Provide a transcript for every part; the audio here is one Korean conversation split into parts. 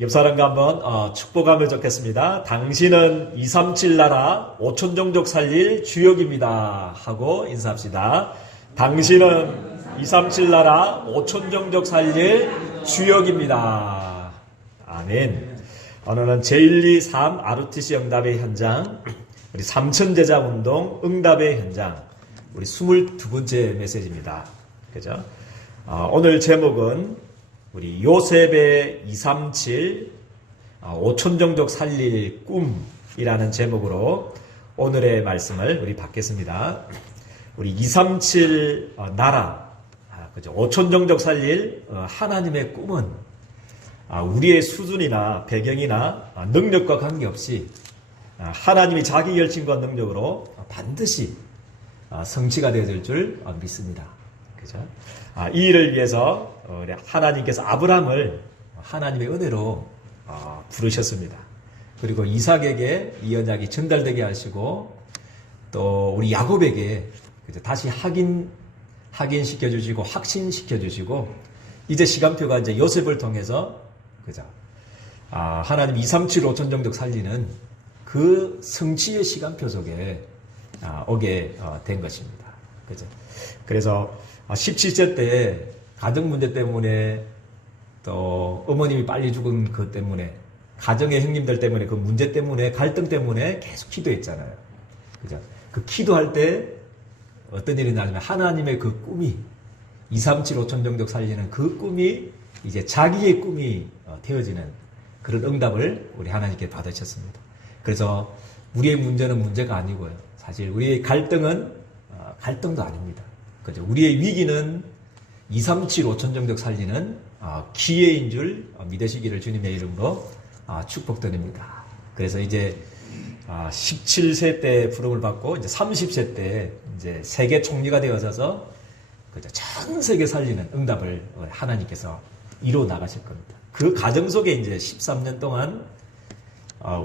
옆 사람과 한번 축복하며 적겠습니다. 당신은 237 나라 5천 종족 살릴 주역입니다. 하고 인사합시다. 당신은 237 나라 5천 종족 살릴 주역입니다. 아멘. 오늘은 제123 ROTC 응답의 현장, 우리 삼천제자운동 응답의 현장, 우리 22번째 메시지입니다. 그죠? 오늘 제목은 우리 요셉의 237 5천 종족 살릴 꿈이라는 제목으로 오늘의 말씀을 우리 받겠습니다. 우리 237 나라, 그죠? 5천 종족 살릴 하나님의 꿈은 우리의 수준이나 배경이나 능력과 관계없이 하나님이 자기 열심과 능력으로 반드시 성취가 되어질 줄 믿습니다. 그죠? 이 일을 위해서 하나님께서 아브라함을 하나님의 은혜로 부르셨습니다. 그리고 이삭에게 이 언약이 전달되게 하시고 또 우리 야곱에게 다시 확인시켜 주시고 확신시켜 주시고 이제 시간표가 이제 요셉을 통해서 그죠? 하나님 237 5천 종족 살리는 그 성취의 시간표 속에 오게 된 것입니다. 그죠? 그래서 17세 때 가정 문제 때문에 또 어머님이 빨리 죽은 것 때문에 가정의 형님들 때문에 그 문제 때문에 갈등 때문에 계속 기도했잖아요. 그죠? 그 기도할 때 어떤 일이 나냐면 하나님의 그 꿈이 237 5천 종족 살리는 그 꿈이 이제 자기의 꿈이 되어지는 그런 응답을 우리 하나님께 받으셨습니다. 그래서 우리의 문제는 문제가 아니고요. 사실 우리의 갈등은 갈등도 아닙니다. 그죠? 우리의 위기는 237 5천 종족 살리는 기회인 줄 믿으시기를 주님의 이름으로 축복드립니다. 그래서 이제 17세 때 부름을 받고 이제 30세 때 이제 세계 총리가 되어져서 그죠? 전 세계 살리는 응답을 하나님께서 이루어 나가실 겁니다. 그 과정 속에 이제 13년 동안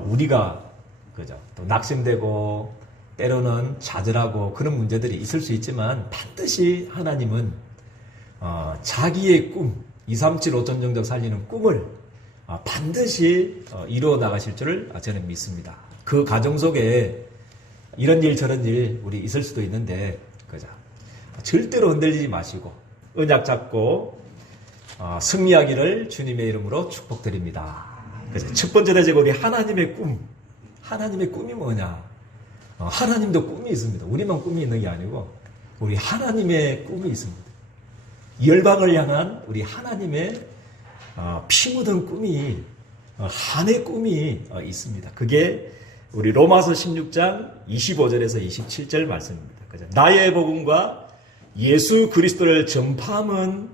우리가 그죠? 또 낙심되고 때로는 좌절하고 그런 문제들이 있을 수 있지만 반드시 하나님은 자기의 꿈 237 5천 종족 살리는 꿈을 반드시 이루어 나가실 줄을 저는 믿습니다. 그 과정 속에 이런 일 저런 일 우리 있을 수도 있는데 그죠? 절대로 흔들리지 마시고 언약 잡고 승리하기를 주님의 이름으로 축복드립니다. 그죠? 첫 번째 대제가 우리 하나님의 꿈. 하나님의 꿈이 뭐냐? 하나님도 꿈이 있습니다. 우리만 꿈이 있는 게 아니고 우리 하나님의 꿈이 있습니다. 열방을 향한 우리 하나님의 피 묻은 꿈이 한의 꿈이 있습니다. 그게 우리 로마서 16장 25절에서 27절 말씀입니다. 그죠? 나의 복음과 예수 그리스도를 전파함은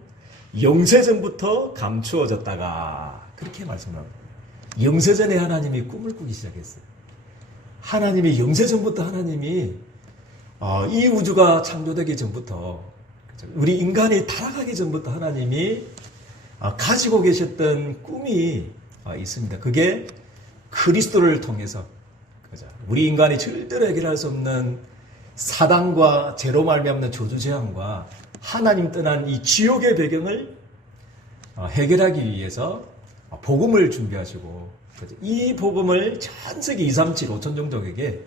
영세전부터 감추어졌다가 그렇게 말씀합니다. 영세전에 하나님이 꿈을 꾸기 시작했어요. 하나님이 영세전부터 하나님이 이 우주가 창조되기 전부터 우리 인간이 타락하기 전부터 하나님이 가지고 계셨던 꿈이 있습니다. 그게 그리스도를 통해서 우리 인간이 절대로 해결할 수 없는 사단과 죄로 말미암는 저주재앙과 하나님 떠난 이 지옥의 배경을 해결하기 위해서 복음을 준비하시고 이 복음을 전 세계 237 5천 종족에게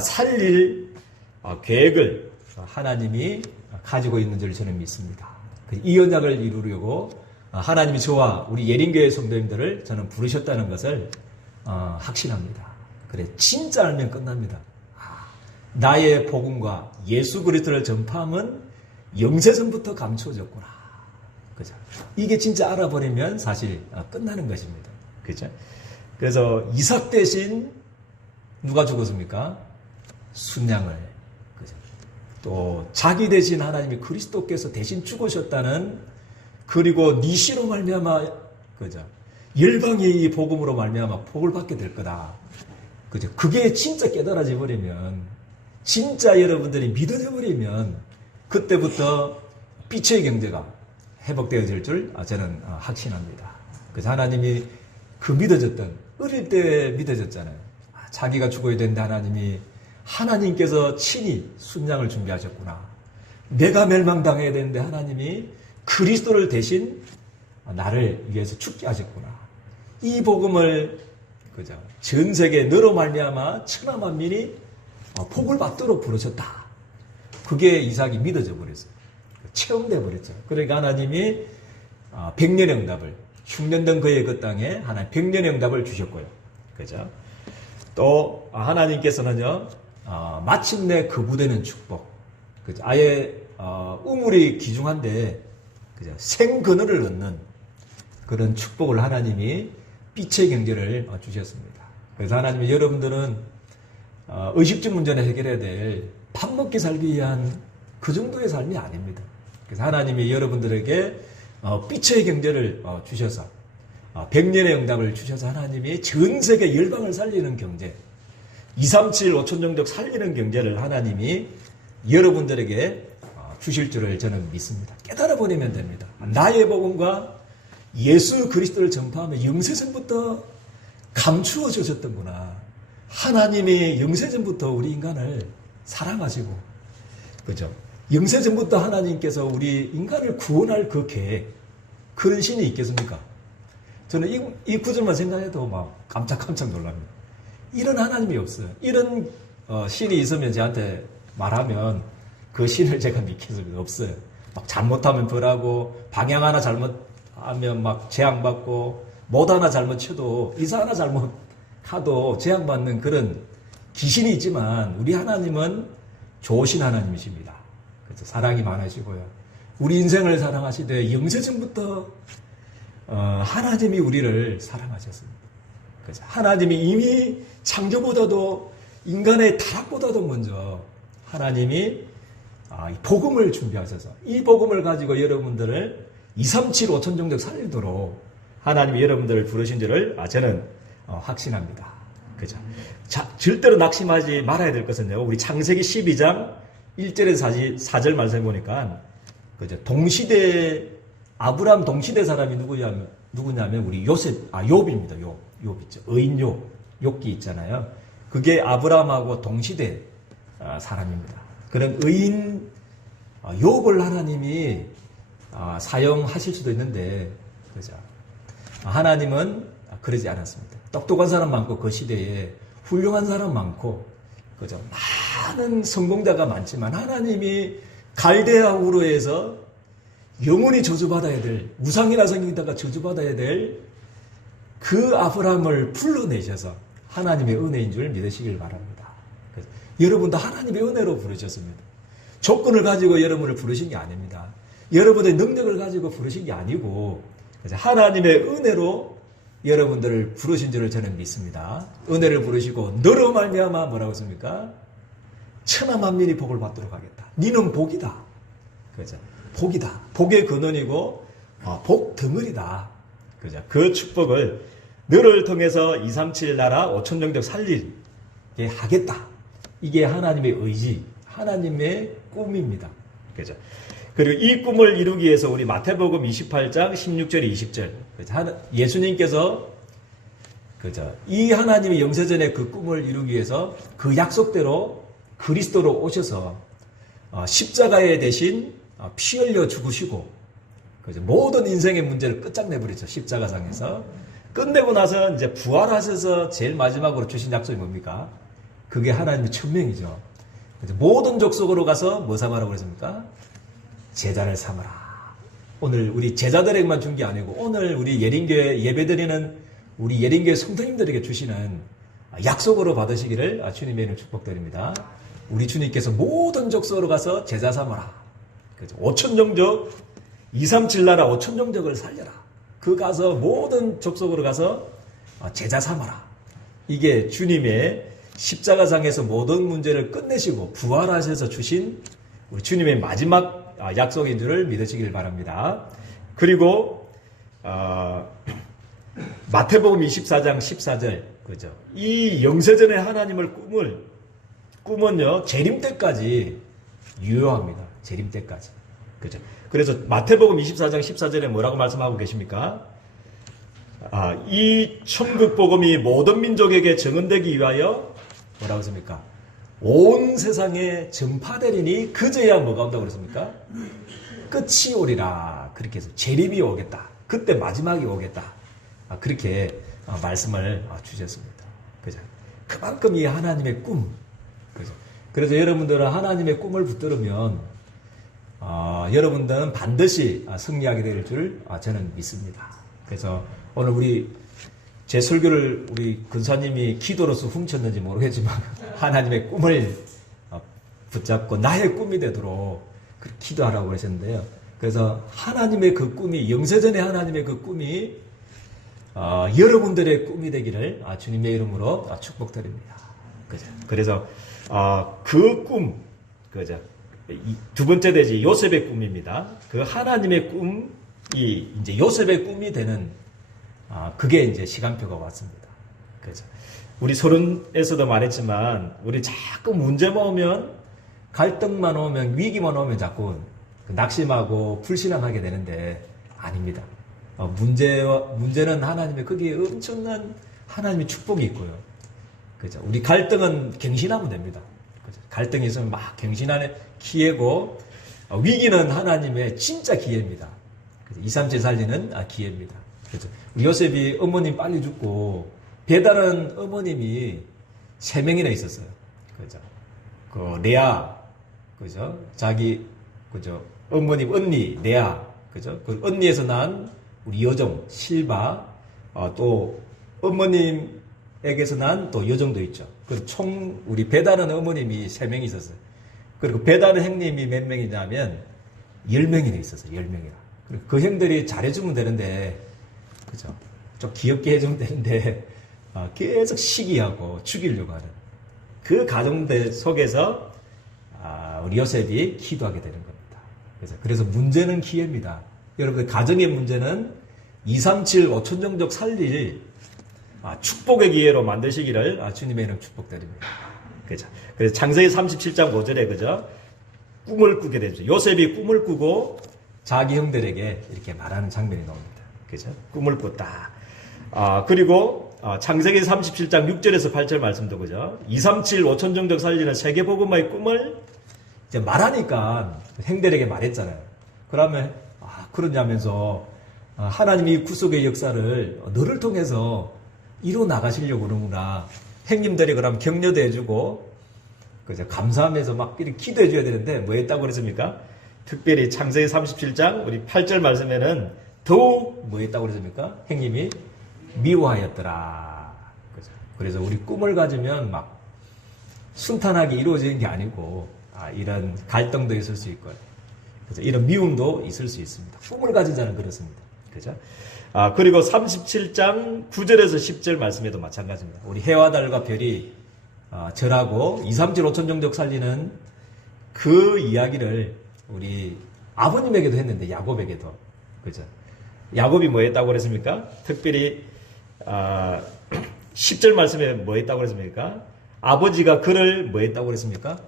살릴 계획을 하나님이 가지고 있는 줄 저는 믿습니다. 이 언약을 이루려고 하나님이 저와 우리 예린교회 성도님들을 저는 부르셨다는 것을 확신합니다. 그래 진짜 알면 끝납니다. 나의 복음과 예수 그리스도를 전파함은 영세전부터 감추어졌구나. 그죠? 이게 진짜 알아버리면 사실 끝나는 것입니다. 그죠? 그래서 이삭 대신 누가 죽었습니까? 순양을. 그죠? 또 자기 대신 하나님이 그리스도께서 대신 죽으셨다는 그리고 니시로 말미암아 그죠? 열방의 이 복음으로 말미암아 복을 받게 될 거다. 그죠? 그게 진짜 깨달아져 버리면 진짜 여러분들이 믿어져 버리면 그때부터 빛의 경제가 회복되어질 줄 저는 확신합니다. 그래서 하나님이 그 믿어졌던 어릴 때 믿어졌잖아요. 자기가 죽어야 되는데 하나님께서 친히 순양을 준비하셨구나. 내가 멸망당해야 되는데 하나님이 그리스도를 대신 나를 위해서 죽게 하셨구나. 이 복음을 그죠? 전 세계 너로 말미암아 천하 만민이 복을 받도록 부르셨다. 그게 이삭이 믿어져 버렸어요. 체험돼 버렸죠. 그러니까 하나님이 백년의 응답을 흉년된 그의 그 땅에 하나님 백년의 응답을 주셨고요. 그죠? 또 하나님께서는요. 마침내 거부되는 축복. 그죠? 아예 우물이 귀중한데 그죠? 생그늘을 얻는 그런 축복을 하나님이 빛의 경제를 주셨습니다. 그래서 하나님이 여러분들은 의식주 문제를 해결해야 될 밥 먹기 살기 위한 그 정도의 삶이 아닙니다. 그래서 하나님이 여러분들에게 빛의 경제를 주셔서 백년의 응답을 주셔서 하나님이 전 세계 열방을 살리는 경제 237 5천종족 살리는 경제를 하나님이 여러분들에게 주실 줄을 저는 믿습니다. 깨달아 버리면 됩니다. 나의 복음과 예수 그리스도를 전파하며 영세전부터 감추어 주셨던구나. 하나님이 영세전부터 우리 인간을 사랑하시고, 그죠? 영세전부터 하나님께서 우리 인간을 구원할 그 계획, 그런 신이 있겠습니까? 저는 이 구절만 생각해도 막 깜짝깜짝 놀랍니다. 이런 하나님이 없어요. 이런 신이 있으면 저한테 말하면 그 신을 제가 믿겠습니다. 없어요. 막 잘못하면 벌하고, 방향 하나 잘못하면 막 재앙받고, 못 하나 잘못 쳐도, 이사 하나 잘못하도 재앙받는 그런 귀신이 있지만, 우리 하나님은 좋으신 하나님이십니다. 그래서 사랑이 많으시고요. 우리 인생을 사랑하시되, 영세전부터 하나님이 우리를 사랑하셨습니다. 그래서 하나님이 이미 창조보다도, 인간의 타락보다도 먼저 하나님이 이 복음을 준비하셔서 이 복음을 가지고 여러분들을 237 5천종족 살리도록 하나님이 여러분들을 부르신 줄을 저는 확신합니다. 그죠? 자, 절대로 낙심하지 말아야 될 것은요. 우리 창세기 12장 1절에서 4절 말씀 보니까 그죠? 동시대 아브라함 동시대 사람이 누구냐면 우리 욥입니다. 욥 있죠. 의인 욥기 있잖아요. 그게 아브라함하고 동시대 사람입니다. 그런 의인 욥을 하나님이 사용하실 수도 있는데, 그죠? 하나님은 그러지 않았습니다. 똑똑한 사람 많고 그 시대에 훌륭한 사람 많고, 그죠? 많은 성공자가 많지만 하나님이 갈대아 우르에서 영원히 저주받아야 될, 우상이나 섬기다가 저주받아야 될 그 아브라함을 불러내셔서 하나님의 은혜인 줄 믿으시길 바랍니다. 여러분도 하나님의 은혜로 부르셨습니다. 조건을 가지고 여러분을 부르신 게 아닙니다. 여러분의 능력을 가지고 부르신 게 아니고 하나님의 은혜로 여러분들을 부르신 줄을 저는 믿습니다. 은혜를 부르시고 너로 말미암아 뭐라고 했습니까? 천하 만민이 복을 받도록 하겠다. 니는 복이다. 그죠? 복이다. 복의 근원이고 복 덩어리다. 그죠? 그 축복을 너를 통해서 237 나라 5천종족 살리게 하겠다. 이게 하나님의 의지, 하나님의 꿈입니다. 그죠? 그리고 이 꿈을 이루기 위해서 우리 마태복음 28장 16절 20절. 예수님께서 그죠? 이 하나님의 영세전에 그 꿈을 이루기 위해서 그 약속대로 그리스도로 오셔서 십자가에 대신 피 흘려 죽으시고, 그죠? 모든 인생의 문제를 끝장내버리죠. 십자가상에서. 끝내고 나서 이제 부활하셔서 제일 마지막으로 주신 약속이 뭡니까? 그게 하나님의 천명이죠. 모든 족속으로 가서 뭐 삼으라고 그랬습니까? 제자를 삼으라. 오늘 우리 제자들에게만 준 게 아니고 오늘 우리 예린교회 예배드리는 우리 예린교회 성도님들에게 주시는 약속으로 받으시기를 주님의 이름으로 축복드립니다. 우리 주님께서 모든 족속으로 가서 제자 삼으라. 5천종족 237 나라 5천종족을 살려라. 그 가서 모든 족속으로 가서 제자 삼아라. 이게 주님의 십자가상에서 모든 문제를 끝내시고 부활하셔서 주신 우리 주님의 마지막 약속인 줄을 믿으시길 바랍니다. 그리고 마태복음 24장 14절 그죠? 이 영세전의 하나님을 꿈은요 재림 때까지 유효합니다. 재림 때까지. 그죠? 그래서 마태복음 24장 14절에 뭐라고 말씀하고 계십니까? 이 천국 복음이 모든 민족에게 증언되기 위하여 뭐라고 했습니까? 온 세상에 전파되리니 그제야 뭐가 온다고 그랬습니까? 끝이 오리라. 그렇게 해서 재림이 오겠다. 그때 마지막이 오겠다. 그렇게 말씀을 주셨습니다. 그죠? 그만큼 이 하나님의 꿈. 그죠? 그래서 여러분들은 하나님의 꿈을 붙들으면 여러분들은 반드시 승리하게 될 줄 저는 믿습니다. 그래서 오늘 제 설교를 우리 근사님이 기도로서 훔쳤는지 모르겠지만 하나님의 꿈을 붙잡고 나의 꿈이 되도록 기도하라고 그러셨는데요. 그래서 하나님의 그 꿈이, 영세전의 하나님의 그 꿈이 여러분들의 꿈이 되기를 주님의 이름으로 축복드립니다. 그죠? 그래서 그 꿈, 그죠? 두 번째 되지 요셉의 꿈입니다. 그 하나님의 꿈이 이제 요셉의 꿈이 되는 그게 이제 시간표가 왔습니다. 그죠? 우리 서론에서도 말했지만 우리 자꾸 문제만 오면 갈등만 오면 위기만 오면 자꾸 낙심하고 불신앙하게 되는데 아닙니다. 문제는 하나님의 거기에 엄청난 하나님의 축복이 있고요. 그죠? 우리 갈등은 갱신하면 됩니다. 그죠? 갈등이 있으면 막 갱신하는 기회고 위기는 하나님의 진짜 기회입니다. 그죠? 237 살리는 기회입니다. 그죠? 요셉이 어머님 빨리 죽고 배다른 어머님이 3명이나 있었어요. 그죠? 그 레아, 그죠? 자기, 그죠? 어머님 언니 레아, 그죠? 그 언니에서 난 우리 여종 실바, 또 어머님에게서 난 또 여종도 있죠. 그 총 우리 배다른 어머님이 3명이 있었어요. 그리고 배다른 형님이 몇 명이냐면 10명이나 있었어요. 10명이나. 그리고 그 형들이 잘해주면 되는데, 그죠? 좀 귀엽게 해주면 되는데 계속 시기하고 죽이려고 하는 그 가정들 속에서 우리 요셉이 기도하게 되는 겁니다. 그래서 문제는 기회입니다. 여러분 가정의 문제는 237 5천종족 살릴 축복의 기회로 만드시기를 주님의 이름 축복드립니다. 그죠? 그래서 창세기 37장 5절에 그죠? 꿈을 꾸게 되죠. 요셉이 꿈을 꾸고 자기 형들에게 이렇게 말하는 장면이 나옵니다. 그죠? 꿈을 꿨다. 그리고 창세기 37장 6절에서 8절 말씀도 그죠? 237 5천종족 살리는 세계복음화의 꿈을 이제 말하니까 형들에게 말했잖아요. 그러면 그러냐면서 하나님이 구속의 역사를 너를 통해서 이뤄 나가시려고 그러구나. 형님들이 그럼 격려도 해주고 그죠? 감사하면서 막 이렇게 기도해 줘야 되는데 뭐 했다고 그랬습니까? 특별히 창세기 37장 우리 8절 말씀에는 더욱 뭐 했다고 그랬습니까? 형님이 미워하였더라. 그죠? 그래서 우리 꿈을 가지면 막 순탄하게 이루어지는 게 아니고 이런 갈등도 있을 수 있고요. 그죠? 이런 미움도 있을 수 있습니다. 꿈을 가진 자는 그렇습니다. 그죠? 그리고 37장 9절에서 10절 말씀에도 마찬가지입니다. 우리 해와 달과 별이 절하고 237 5천종족 살리는 그 이야기를 우리 아버님에게도 했는데 야곱에게도 그죠? 야곱이 뭐 했다고 그랬습니까? 특별히 10절 말씀에 뭐 했다고 그랬습니까? 아버지가 그를 뭐 했다고 그랬습니까?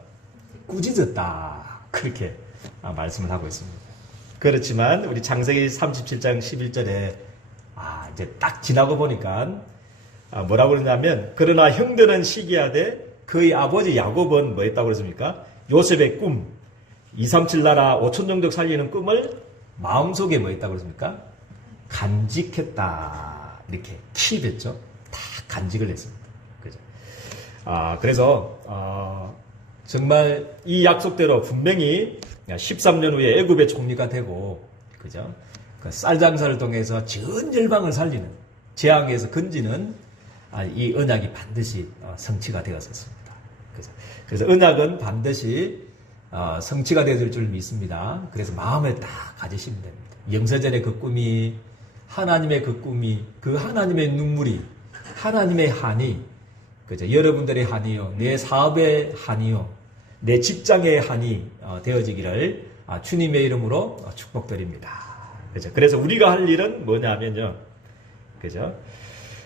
꾸짖었다. 그렇게 말씀을 하고 있습니다. 그렇지만 우리 창세기 37장 11절에 이제 딱 지나고 보니까 뭐라고 그러냐면 그러나 형들은 시기하되 그의 아버지 야곱은 뭐 했다고 그랬습니까? 요셉의 꿈 237 나라 5천종족 살리는 꿈을 마음속에 뭐 했다고 그랬습니까? 간직했다. 이렇게 킵했죠. 다 간직을 했습니다. 그죠? 그래서 정말 이 약속대로 분명히 13년 후에 애굽의 총리가 되고 그죠? 그 쌀 장사를 통해서 전 열방을 살리는 재앙에서 건지는 이 언약이 반드시 성취가 되었었습니다. 그죠? 그래서 언약은 반드시 성취가 되어질 줄 믿습니다. 그래서 마음을 다 가지시면 됩니다. 영세전의 그 꿈이 하나님의 그 꿈이 그 하나님의 눈물이 하나님의 한이 그죠? 여러분들의 한이요 내 사업의 한이요 내 직장의 한이 되어지기를 주님의 이름으로 축복드립니다. 그죠? 그래서 우리가 할 일은 뭐냐면요. 그죠?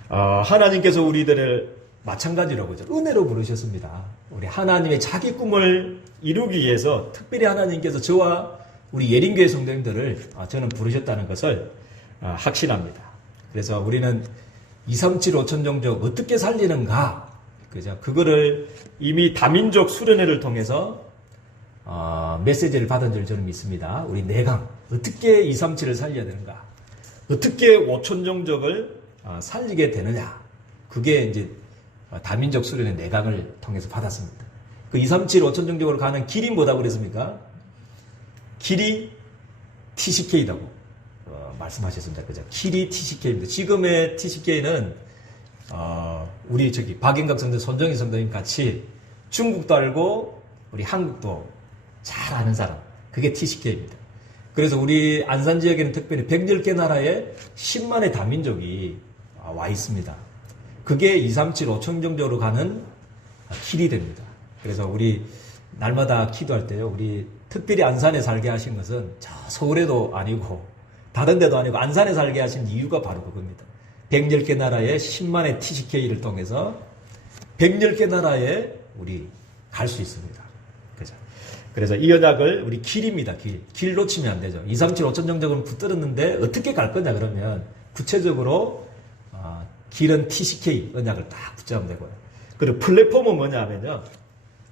하나님께서 우리들을 마찬가지로 그죠? 은혜로 부르셨습니다. 우리 하나님의 자기 꿈을 이루기 위해서 특별히 하나님께서 저와 우리 예린교회 성도님들을 저는 부르셨다는 것을 확신합니다. 그래서 우리는 237 5천종족 어떻게 살리는가? 그죠? 그거를 이미 다민족 수련회를 통해서 메시지를 받은 줄 저는 믿습니다. 우리 내강 어떻게 237을 살려야 되는가? 어떻게 5천종족을 살리게 되느냐. 그게 이제 다민족 수련의 내강을 통해서 받았습니다. 그 237 5천정족으로 가는 길이 뭐다고 그랬습니까? 길이 TCK라고 말씀하셨습니다. 그죠? 길이 TCK입니다. 지금의 TCK는 우리 박인각 성도, 손정희 성도님 같이 중국도 알고 우리 한국도 잘 아는 사람, 그게 TCK입니다. 그래서 우리 안산 지역에는 특별히 110개 나라에 10만의 다민족이 와 있습니다. 그게 237 5천정족으로 가는 길이 됩니다. 그래서 우리 날마다 기도할 때요, 우리 특별히 안산에 살게 하신 것은 저 서울에도 아니고 다른 데도 아니고 안산에 살게 하신 이유가 바로 그겁니다. 110개 나라에 10만의 TCK를 통해서 110개 나라에 우리 갈 수 있습니다. 그죠? 그래서 이 언약을 우리 길입니다. 길 놓치면 안 되죠. 237 5천정족은 붙들었는데 어떻게 갈 거냐 그러면 구체적으로 길은 TCK 언약을 딱 붙잡으면 되고요. 그리고 플랫폼은 뭐냐 하면요,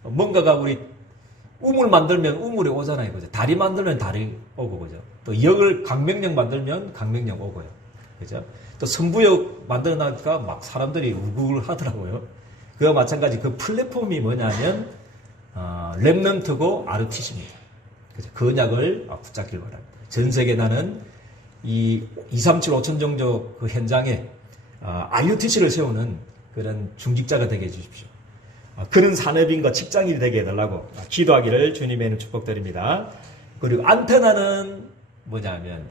뭔가가 우리 우물 만들면 우물이 오잖아요. 그죠? 다리 만들면 다리 오고, 그죠? 또 역을 강명역 만들면 강명역 오고요. 그죠? 또 선부역 만들어 나니까 막 사람들이 우글 하더라고요. 그와 마찬가지 그 플랫폼이 뭐냐면, 랩넌트고 RTC입니다. 그죠? 그 언약을 붙잡길 바랍니다. 전 세계 나는 이 237 5천정족 그 현장에 RUTC를 세우는 그런 중직자가 되게 해주십시오. 그런 산업인과 직장인이 되게 해달라고 기도하기를 주님의 축복드립니다. 그리고 안테나는 뭐냐면,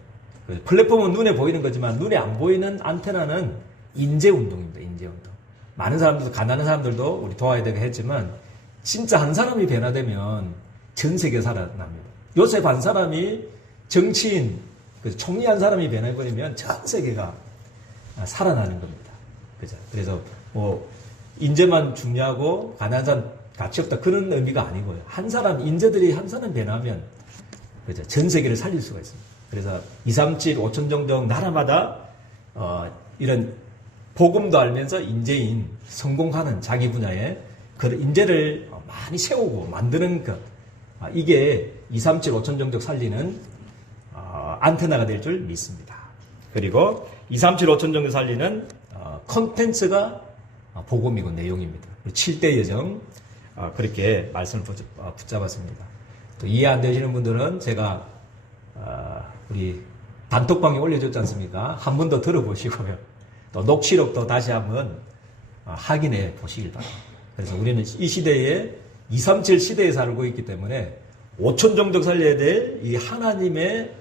그 플랫폼은 눈에 보이는 거지만 눈에 안 보이는 안테나는 인재운동입니다. 인재운동. 많은 사람들도, 가난한 사람들도 우리 도와야 되게 했지만 진짜 한 사람이 변화되면 전 세계 살아납니다. 요셉 한 사람이 정치인, 총리 한 사람이 변해버리면 전 세계가 살아나는 겁니다. 그죠? 그래서 인재만 중요하고 가난한 사람 가치 없다, 그런 의미가 아니고요. 한 사람, 인재들이 한 사람 변하면 그죠? 전 세계를 살릴 수가 있습니다. 그래서 237 5천정족 나라마다 이런 복음도 알면서 인재인, 성공하는 자기 분야에 그 인재를 많이 세우고 만드는 것, 이게 237 5천정족 살리는 안테나가 될 줄 믿습니다. 그리고 237 5천정족 살리는 컨텐츠가 복음이고 내용입니다. 7대 여정, 그렇게 말씀을 붙잡았습니다. 또 이해 안 되시는 분들은 제가 우리 단톡방에 올려줬지 않습니까? 한 번 더 들어보시고요. 또 녹취록도 다시 한번 확인해 보시길 바랍니다. 그래서 우리는 이 시대에 237 시대에 살고 있기 때문에 5천정족 살려야 될 이 하나님의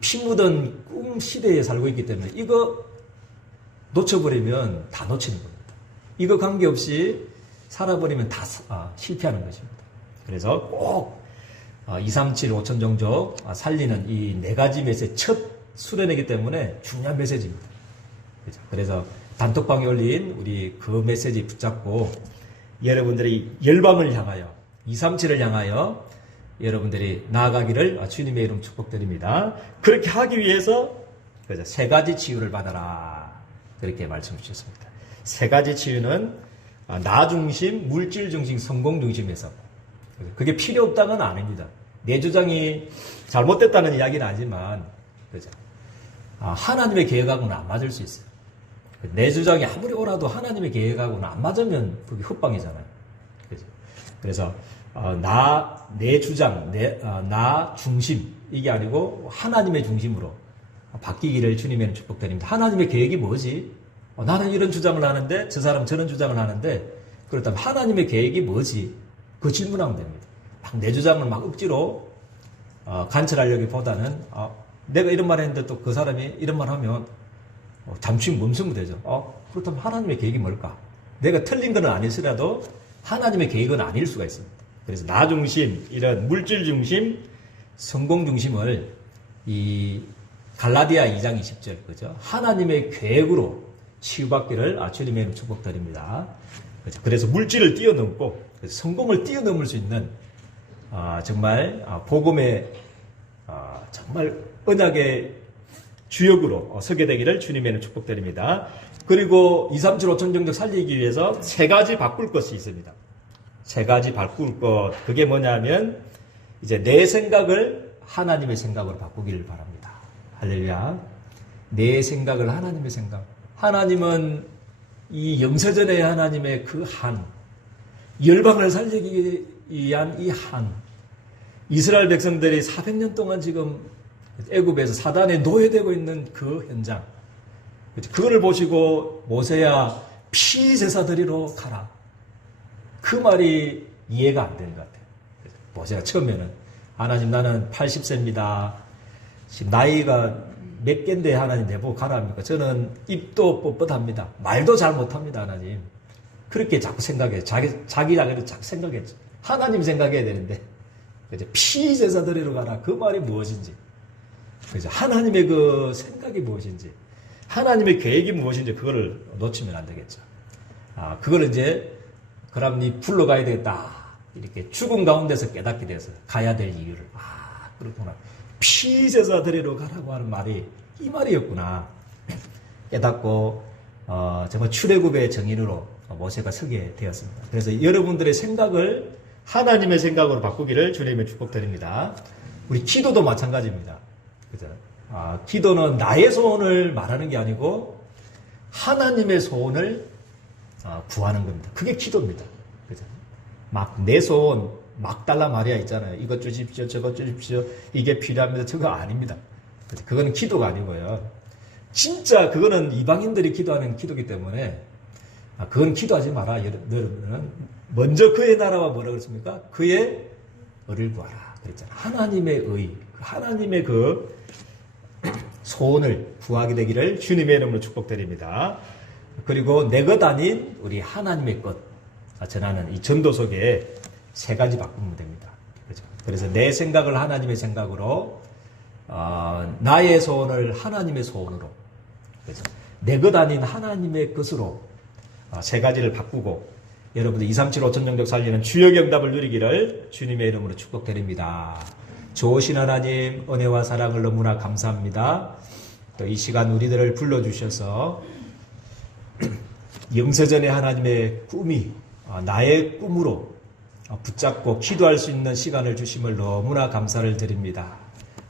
피 묻은 꿈 시대에 살고 있기 때문에 이거 놓쳐버리면 다 놓치는 겁니다. 이거 관계없이 살아버리면 다 실패하는 것입니다. 그래서 꼭 237 5천정족 살리는 이 네 가지 메시지, 첫 수련이기 때문에 중요한 메시지입니다. 그래서 단톡방에 올린 우리 그 메시지 붙잡고 여러분들이 열방을 향하여, 237을 향하여 여러분들이 나아가기를 주님의 이름 축복드립니다. 그렇게 하기 위해서 세 가지 치유를 받아라, 그렇게 말씀 주셨습니다. 세 가지 치유는 나 중심, 물질 중심, 성공 중심에서, 그게 필요 없다는 건 아닙니다. 내 주장이 잘못됐다는 이야기는 아니지만, 그죠? 하나님의 계획하고는 안 맞을 수 있어요. 내 주장이 아무리 옳아도 하나님의 계획하고는 안 맞으면 그게 헛방이잖아요. 그죠? 그래서 내 주장, 나 중심, 이게 아니고 하나님의 중심으로 바뀌기를 주님의 축복드립니다. 하나님의 계획이 뭐지? 나는 이런 주장을 하는데 저 사람 저런 주장을 하는데, 그렇다면 하나님의 계획이 뭐지? 그 질문하면 됩니다. 막 내 주장을 막 억지로 관철하려기보다는 내가 이런 말 했는데 또 그 사람이 이런 말 하면 잠시 멈추면 되죠. 그렇다면 하나님의 계획이 뭘까? 내가 틀린 건 아닐지라도 하나님의 계획은 아닐 수가 있습니다. 그래서 나 중심, 이런 물질 중심, 성공 중심을 이 갈라디아 2장 20절, 그죠? 하나님의 계획으로 치유받기를 주님의 축복드립니다. 그래서 물질을 뛰어넘고 성공을 뛰어넘을 수 있는 정말 복음의 정말 언약의 주역으로 서게 되기를 주님의 축복드립니다. 그리고 237 5천정족 살리기 위해서 세 가지 바꿀 것이 있습니다. 세 가지 바꿀 것, 그게 뭐냐면 이제 내 생각을 하나님의 생각으로 바꾸기를 바랍니다. 할렐루야. 내 생각을 하나님의 생각. 하나님은 이 영세전의 하나님의 그 한, 열방을 살리기 위한 이 한, 이스라엘 백성들이 400년 동안 지금 애굽에서 사단에 노예되고 있는 그 현장, 그거를 보시고 모세야 피 제사 드리러 가라. 그 말이 이해가 안 되는 것 같아요. 모세가 처음에는 하나님 나는 80세입니다. 지금 나이가 몇 갠데 하나님 내보고 가라 합니까? 저는 입도 뻣뻣합니다. 말도 잘 못합니다 하나님. 그렇게 자꾸 생각해요. 자기라고 자꾸 생각했죠. 하나님 생각해야 되는데 피 제사 드리러 가라. 그 말이 무엇인지, 그죠? 하나님의 그 생각이 무엇인지, 하나님의 계획이 무엇인지 그거를 놓치면 안 되겠죠. 그걸 이제 그럼 니 불러가야 되겠다. 이렇게 죽음 가운데서 깨닫게 돼서 가야 될 이유를, 그렇구나. 피 제사 드리러 가라고 하는 말이 이 말이었구나. 깨닫고 정말 출애굽의 정인으로 모세가 서게 되었습니다. 그래서 여러분들의 생각을 하나님의 생각으로 바꾸기를 주님의 축복드립니다. 우리 기도도 마찬가지입니다. 그죠? 기도는 나의 소원을 말하는 게 아니고 하나님의 소원을 구하는 겁니다. 그게 기도입니다. 그죠? 막 내 소원 막 달라 말이야 있잖아요. 이것 주십시오, 저것 주십시오. 이게 필요합니다. 저거 아닙니다. 그거는 기도가 아니고요. 진짜 그거는 이방인들이 기도하는 기도이기 때문에 그건 기도하지 마라. 여러분은 먼저 그의 나라와 뭐라 그랬습니까? 그의 의를 구하라. 그랬잖아요. 하나님의 의, 하나님의 그 소원을 구하게 되기를 주님의 이름으로 축복드립니다. 그리고 내 것 아닌 우리 하나님의 것 전하는 이 전도 속에 세 가지 바꾸면 됩니다. 그렇죠? 그래서 내 생각을 하나님의 생각으로, 나의 소원을 하나님의 소원으로, 그렇죠? 내 것 아닌 하나님의 것으로 세 가지를 바꾸고 여러분들 237 5천 영적 살리는 주여 응답을 누리기를 주님의 이름으로 축복드립니다. 좋으신 하나님 은혜와 사랑을 너무나 감사합니다. 또 이 시간 우리들을 불러주셔서 영세전의 하나님의 꿈이 나의 꿈으로 붙잡고 기도할 수 있는 시간을 주심을 너무나 감사를 드립니다.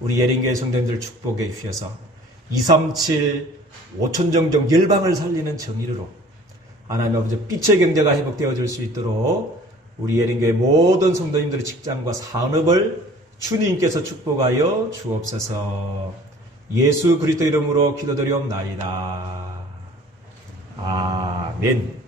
우리 예린교회 성도님들 축복해 주셔서 237 5천정적 열방을 살리는 정의로 하나님 아버지 빛의 경제가 회복되어질 수 있도록 우리 예린교회 모든 성도님들의 직장과 산업을 주님께서 축복하여 주옵소서. 예수 그리스도 이름으로 기도드리옵나이다. 아멘.